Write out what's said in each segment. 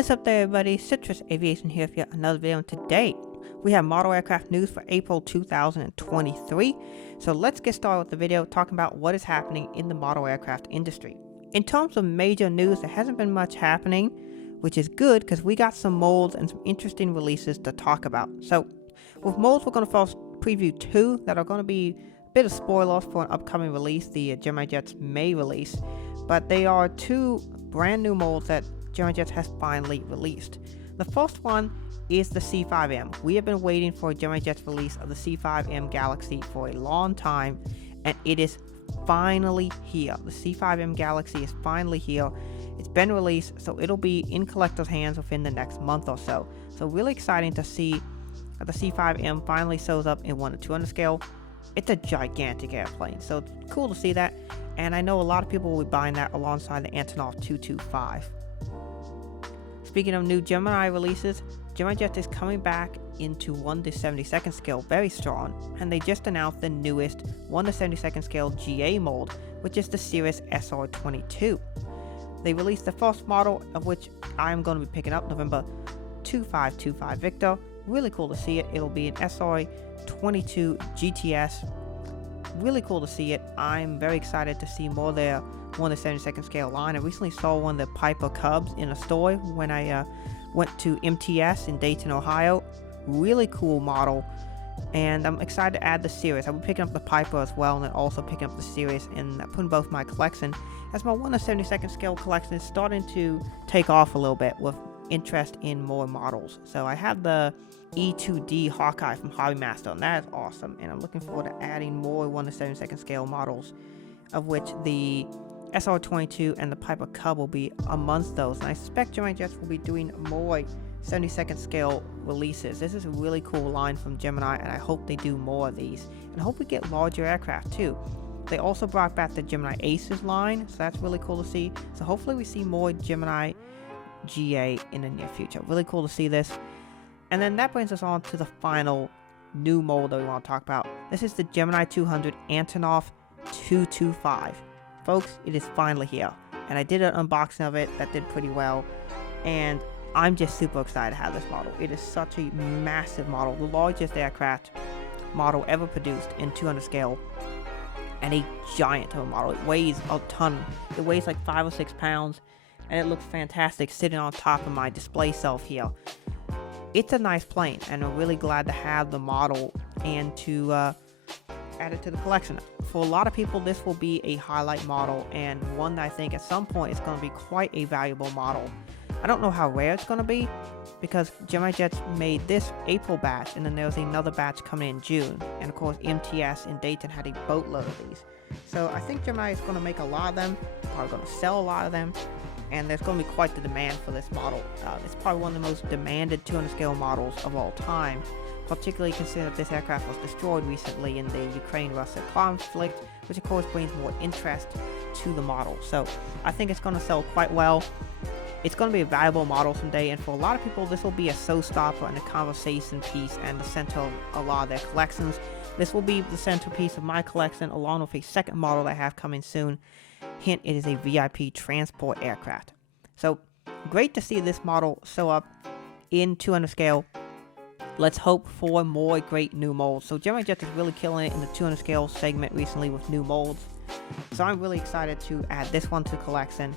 is up there, everybody? Cirrus Aviation here for yet another video, and today we have model aircraft news for April 2023. So let's get started with the video talking about what is happening in the model aircraft industry. In terms of major news, there hasn't been much happening, which is good because we got some molds and some interesting releases to talk about. So with molds, we're going to first preview two that are going to be a bit of spoilers for an upcoming release, the GeminiGA's May release, but they are two brand new molds that GeminiGA has finally released. The first one is the C5M. We have been waiting for GeminiGA's release of the C5M Galaxy for a long time, and it is finally here. The C5M Galaxy is finally here. It's been released, so it'll be in collectors' hands within the next month or so. So really exciting to see that the C5M finally shows up in 1 to 200 scale. It's a gigantic airplane, so it's cool to see that, and I know a lot of people will be buying that alongside the Antonov 225. Speaking of new Gemini releases, GeminiGA is coming back into 1 to 72nd scale very strong, and they just announced the newest 1 to 72nd scale GA mold, which is the Cirrus SR22. They released the first model, of which I am going to be picking up November 2525 Victor. Really cool to see it. It'll be an SR22 GTS. Really cool to see it. I'm very excited to see more of their 1 to 72nd scale line. I recently saw one of the Piper Cubs in a store when I went to MTS in Dayton, Ohio. Really cool model, and I'm excited to add the Cirrus. I'll be picking up the Piper as well, and then also picking up the Cirrus and putting both in my collection, as my 1 to 72nd scale collection is starting to take off a little bit with interest in more models. So I have the E2D Hawkeye from Hobbymaster, and that is awesome, and I'm looking forward to adding more 1 to 72nd scale models, of which the SR22 and the Piper Cub will be amongst those, and I suspect GeminiGA will be doing more 72nd scale releases. This is a really cool line from Gemini, and I hope they do more of these, and I hope we get larger aircraft too. They also brought back the Gemini Aces line, so that's really cool to see. So hopefully we see more GeminiGA in the near future. Really cool to see this. And then that brings us on to the final new mold that we want to talk about. This is the Gemini 200 Antonov 225. Folks, it is finally here, and I did an unboxing of it that did pretty well, and I'm just super excited to have this model. It is such a massive model, the largest aircraft model ever produced in 200 scale, and a giant of a model. It weighs a ton. It weighs like 5 or 6 pounds, and it looks fantastic sitting on top of my display shelf here. It's a nice plane, and I'm really glad to have the model and to add it to the collection. For a lot of people, this will be a highlight model, and one that I think at some point is going to be quite a valuable model. I don't know how rare it's going to be, because GeminiGA made this April batch, and then there's another batch coming in June, and of course MTS in Dayton had a boatload of these. So I think Gemini is going to make a lot of them, probably going to sell a lot of them, and there's going to be quite the demand for this model. It's probably one of the most demanded 200 scale models of all time, particularly considering that this aircraft was destroyed recently in the Ukraine-Russia conflict, which of course brings more interest to the model. So I think it's going to sell quite well. It's going to be a valuable model someday, and for a lot of people, this will be a showstopper and a conversation piece and the center of a lot of their collections. This will be the centerpiece of my collection, along with a second model that I have coming soon. Hint, it is a VIP transport aircraft. So great to see this model show up in 200 scale. Let's hope for more great new molds. So GeminiGA is really killing it in the 200 scale segment recently with new molds. So I'm really excited to add this one to the collection.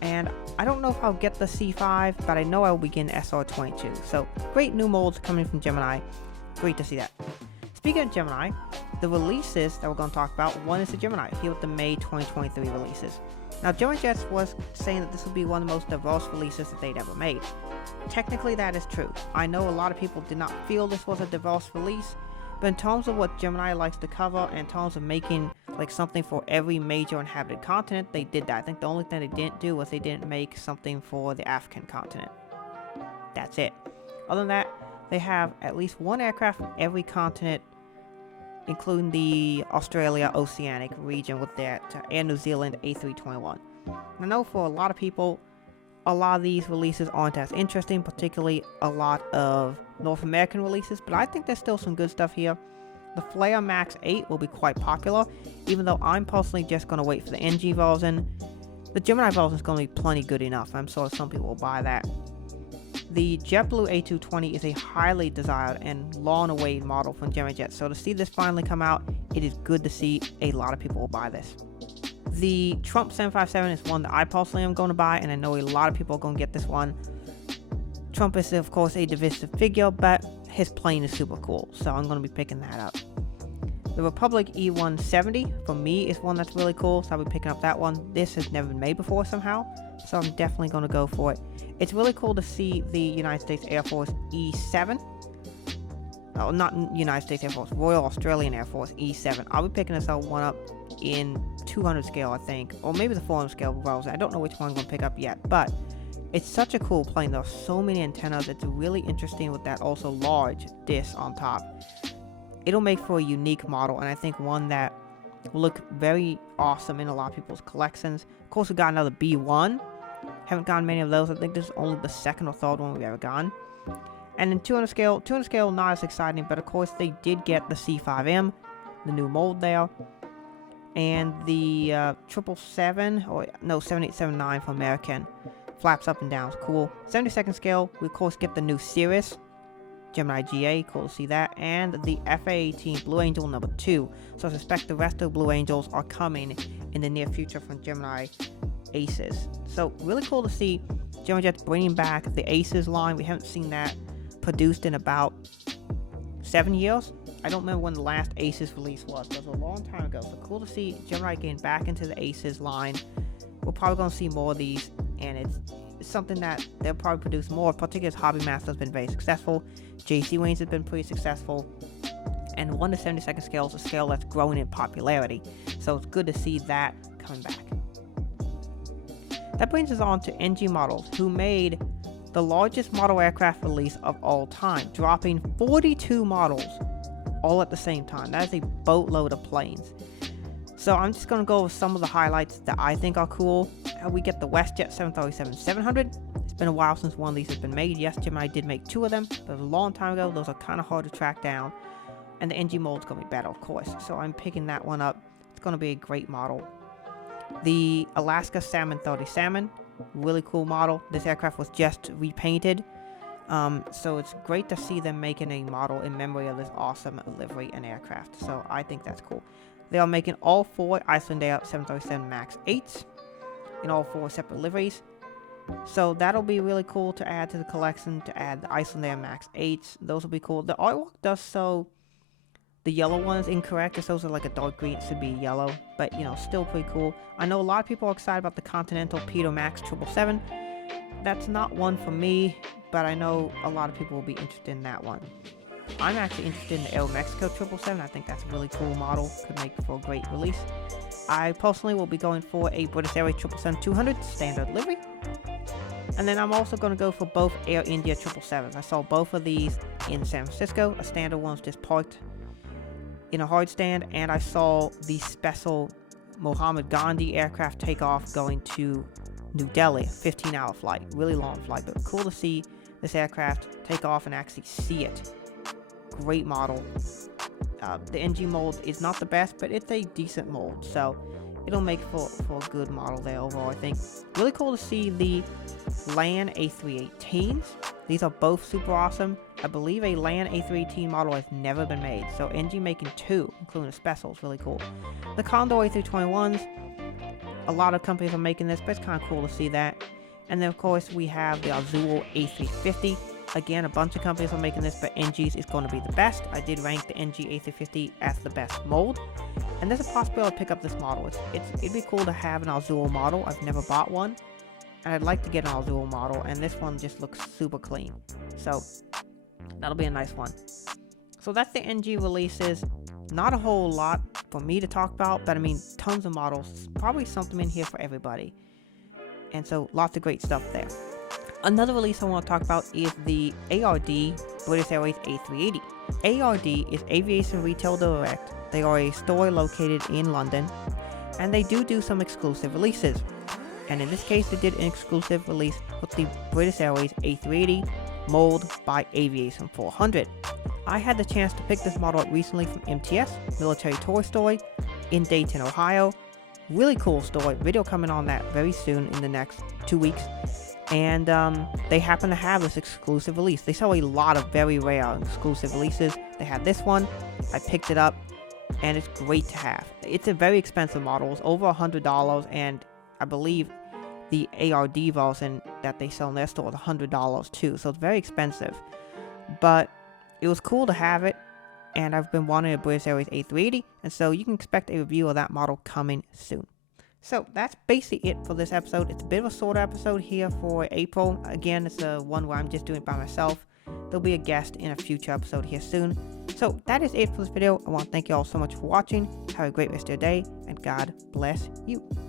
And I don't know if I'll get the C5, but I know I will be getting SR22. So great new molds coming from Gemini. Great to see that. Speaking of Gemini, the releases that we're going to talk about, one is the Gemini, here with the May 2023 releases. Now GeminiGA was saying that this will be one of the most diverse releases that they'd ever made. Technically that is true. I know a lot of people did not feel this was a diverse release, but in terms of what Gemini likes to cover, and in terms of making like something for every major inhabited continent, they did that. I think the only thing they didn't do was they didn't make something for the African continent. That's it. Other than that, they have at least one aircraft from every continent, including the Australia Oceanic region with that Air New Zealand A321. And I know for a lot of people, a lot of these releases aren't as interesting, particularly a lot of North American releases, but I think there's still some good stuff here. The Flare Max 8 will be quite popular, even though I'm personally just going to wait for the NG version. The Gemini version is going to be plenty good enough. I'm sure some people will buy that. The JetBlue A220 is a highly desired and long-awaited model from GeminiGA, so to see this finally come out, it is good to see. A lot of people will buy this. The Trump 757 is one that I personally am going to buy, and I know a lot of people are going to get this one. Trump is, of course, a divisive figure, but his plane is super cool, so I'm going to be picking that up. The Republic E170, for me, is one that's really cool, so I'll be picking up that one. This has never been made before somehow, so I'm definitely going to go for it. It's really cool to see the United States Air Force E7. Oh, not United States Air Force, Royal Australian Air Force E7. I'll be picking this one up in 200 scale, I think, or maybe the 400 scale browser. I don't know which one I'm going to pick up yet, but it's such a cool plane. There are so many antennas. It's really interesting with that also large disc on top. It'll make for a unique model, and I think one that will look very awesome in a lot of people's collections. Of course, we got another B1. Haven't gotten many of those. I think this is only the second or third one we've ever gotten. And in 200 scale, not as exciting, but of course they did get the C5M, the new mold there, and the 7879 for American. Flaps up and down, it's cool. 72nd scale, we of course get the new Cirrus, GeminiGA, cool to see that, and the FA-18 Blue Angel number 2. So I suspect the rest of Blue Angels are coming in the near future from Gemini Aces. So really cool to see GeminiGA bringing back the Aces line. We haven't seen that produced in about 7 years. I don't remember when the last Aces release was, but it was a long time ago. So cool to see Gemini getting back into the Aces line. We're probably going to see more of these, and it's something that they'll probably produce more, particularly as Hobby Master has been very successful. JC Wayne's has been pretty successful, and 1 to 72nd scale is a scale that's growing in popularity, so it's good to see that coming back. That brings us on to NG Models, who made the largest model aircraft release of all time, dropping 42 models all at the same time. That is a boatload of planes. So I'm just going to go over some of the highlights that I think are cool. We get the WestJet 737-700. It's been a while since one of these has been made. Yes, Gemini did make 2 of them, but it was a long time ago. Those are kind of hard to track down. And the NG Mould's going to be better, of course. So I'm picking that one up. It's going to be a great model. The Alaska Salmon 30 Salmon, really cool model. This aircraft was just repainted. So it's great to see them making a model in memory of this awesome livery and aircraft. So I think that's cool. They are making all 4 Icelandair 737 MAX 8s in all 4 separate liveries. So that'll be really cool to add to the collection, to add the Icelandair MAX 8s. Those will be cool. The artwork does show the yellow one is incorrect, because those are like a dark green. It should be yellow, but you know, still pretty cool. I know a lot of people are excited about the Continental Pido Max 777. That's not one for me, but I know a lot of people will be interested in that one. I'm actually interested in the Aeromexico 777. I think that's a really cool model. Could make for a great release. I personally will be going for a British Airways 777-200 standard livery. And then I'm also going to go for both Air India 777s. I saw both of these in San Francisco. A standard one was just parked in a hard stand. And I saw the special Mohammed Gandhi aircraft take off going to New Delhi. 15-hour flight. Really long flight, but cool to see this aircraft take off and actually see it. Great model. The NG mold is not the best, but it's a decent mold, so it'll make for a good model there overall, I think. Really cool to see the LAN A318s. These are both super awesome. I believe a LAN A318 model has never been made, so NG making 2, including a special, is really cool. The Condor A321s, a lot of companies are making this, but it's kind of cool to see that. And then of course we have the Azul A350. Again, a bunch of companies are making this, but NG's is going to be the best. I did rank the NG A350 as the best mold, and there's a possibility I'll pick up this model. It'd be cool to have an Azul model. I've never bought one, and I'd like to get an Azul model, and this one just looks super clean. So that'll be a nice one. So that's the NG releases. Not a whole lot for me to talk about, but I mean, tons of models. Probably something in here for everybody. And so lots of great stuff there. Another release I want to talk about is the ARD British Airways A380. ARD is Aviation Retail Direct. They are a store located in London, and they do some exclusive releases. And in this case, they did an exclusive release with the British Airways A380 Mould by Aviation 400. I had the chance to pick this model up recently from MTS, Military Toy Story, in Dayton, Ohio. Really cool store. Video coming on that very soon in the next 2 weeks. and they happen to have this exclusive release. They sell a lot of very rare exclusive releases. They had this one. I picked it up, and it's great to have. It's a very expensive model. It's over $100, and I believe the ARD version that they sell in their store is $100 too, so it's very expensive. But it was cool to have it, and I've been wanting a British Airways A380, and so you can expect a review of that model coming soon. So that's basically it for this episode. It's a bit of a shorter episode here for April. Again, it's a one where I'm just doing it by myself. There'll be a guest in a future episode here soon. So that is it for this video. I want to thank you all so much for watching. Have a great rest of your day, and God bless you.